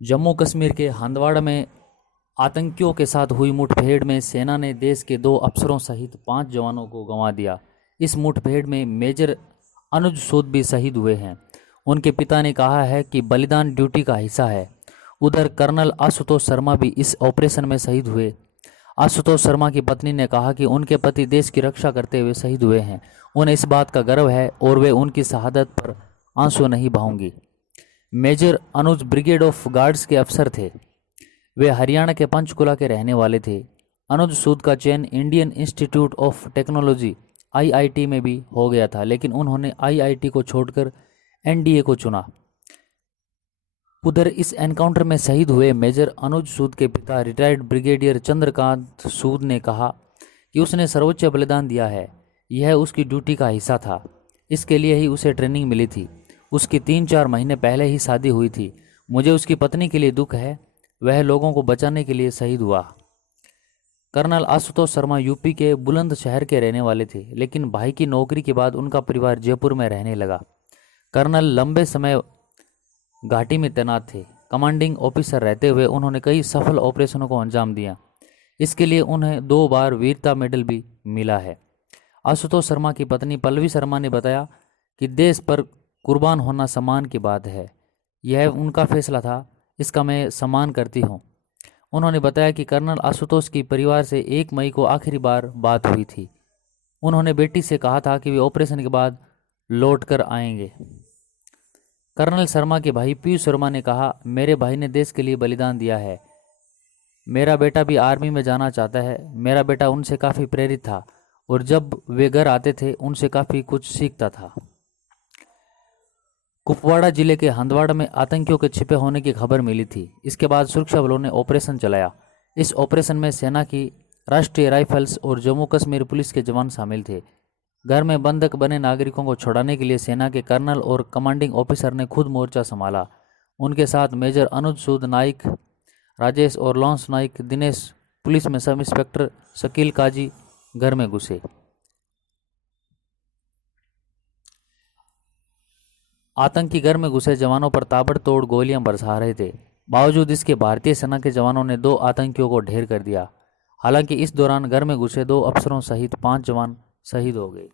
जम्मू कश्मीर के हंदवाड़ा में आतंकियों के साथ हुई मुठभेड़ में सेना ने देश के 2 अफसरों सहित 5 जवानों को गंवा दिया। इस मुठभेड़ में मेजर अनुज सूद भी शहीद हुए हैं। उनके पिता ने कहा है कि बलिदान ड्यूटी का हिस्सा है। उधर कर्नल आशुतोष शर्मा भी इस ऑपरेशन में शहीद हुए। आशुतोष शर्मा की पत्नी ने कहा कि उनके पति देश की रक्षा करते हुए शहीद हुए हैं। उन्हें इस बात का गर्व है और वे उनकी शहादत पर आंसू नहीं बहाऊंगी। Major Anuj brigade of guards के अफसर थे। वे हरियाणा के पंचकुला के रहने वाले थे। अनुज सूद का चयन Indian institute of technology IIT में भी हो गया था, लेकिन उन्होंने आईआईटी को छोड़कर एनडीए को चुना। उधर इस एनकाउंटर में शहीद हुए मेजर अनुज सूद के पिता रिटायर्ड ब्रिगेडियर चंद्रकांत सूद ने कहा कि उसने सर्वोच्च बलिदान दिया है। यह उसकी ड्यूटी का हिस्सा था। इसके लिए ही उसे ट्रेनिंग मिली थी। उसकी 3-4 महीने पहले ही शादी हुई थी। मुझे उसकी पत्नी के लिए दुख है। वह लोगों को बचाने के लिए शहीद हुआ। कर्नल आशुतोष शर्मा यूपी के बुलंदशहर के रहने वाले थे, लेकिन भाई की नौकरी के बाद उनका परिवार जयपुर में रहने लगा। कर्नल लंबे समय घाटी में तैनात थे। कमांडिंग ऑफिसर रहते हुए उन्होंने कई सफल ऑपरेशनों को अंजाम दिया। इसके लिए उन्हें 2 बार वीरता मेडल भी मिला है। आशुतोष शर्मा की पत्नी पल्लवी शर्मा ने बताया कि देश पर कुर्बान होना सम्मान की बात है। यह उनका फैसला था, इसका मैं सम्मान करती हूँ। उन्होंने बताया कि कर्नल आशुतोष की परिवार से 1 मई को आखिरी बार बात हुई थी। उन्होंने बेटी से कहा था कि वे ऑपरेशन के बाद लौट कर आएंगे। कर्नल शर्मा के भाई पीयूष शर्मा ने कहा, मेरे भाई ने देश के लिए बलिदान दिया है। मेरा बेटा भी आर्मी में जाना चाहता है। मेरा बेटा उनसे काफ़ी प्रेरित था और जब वे घर आते थे उनसे काफ़ी कुछ सीखता था। कुपवाड़ा जिले के हंदवाड़ा में आतंकियों के छिपे होने की खबर मिली थी। इसके बाद सुरक्षा बलों ने ऑपरेशन चलाया। इस ऑपरेशन में सेना की राष्ट्रीय राइफल्स और जम्मू कश्मीर पुलिस के जवान शामिल थे। घर में बंधक बने नागरिकों को छुड़ाने के लिए सेना के कर्नल और कमांडिंग ऑफिसर ने खुद मोर्चा संभाला। उनके साथ मेजर अनुज सूद नाइक राजेश और लॉन्स नाइक दिनेश, पुलिस में सब इंस्पेक्टर शकील काजी घर में घुसे। आतंकी घर में घुसे जवानों पर ताबड़तोड़ गोलियां बरसा रहे थे। बावजूद इसके भारतीय सेना के जवानों ने 2 आतंकियों को ढेर कर दिया। हालांकि इस दौरान घर में घुसे 2 अफसरों सहित 5 जवान शहीद हो गए।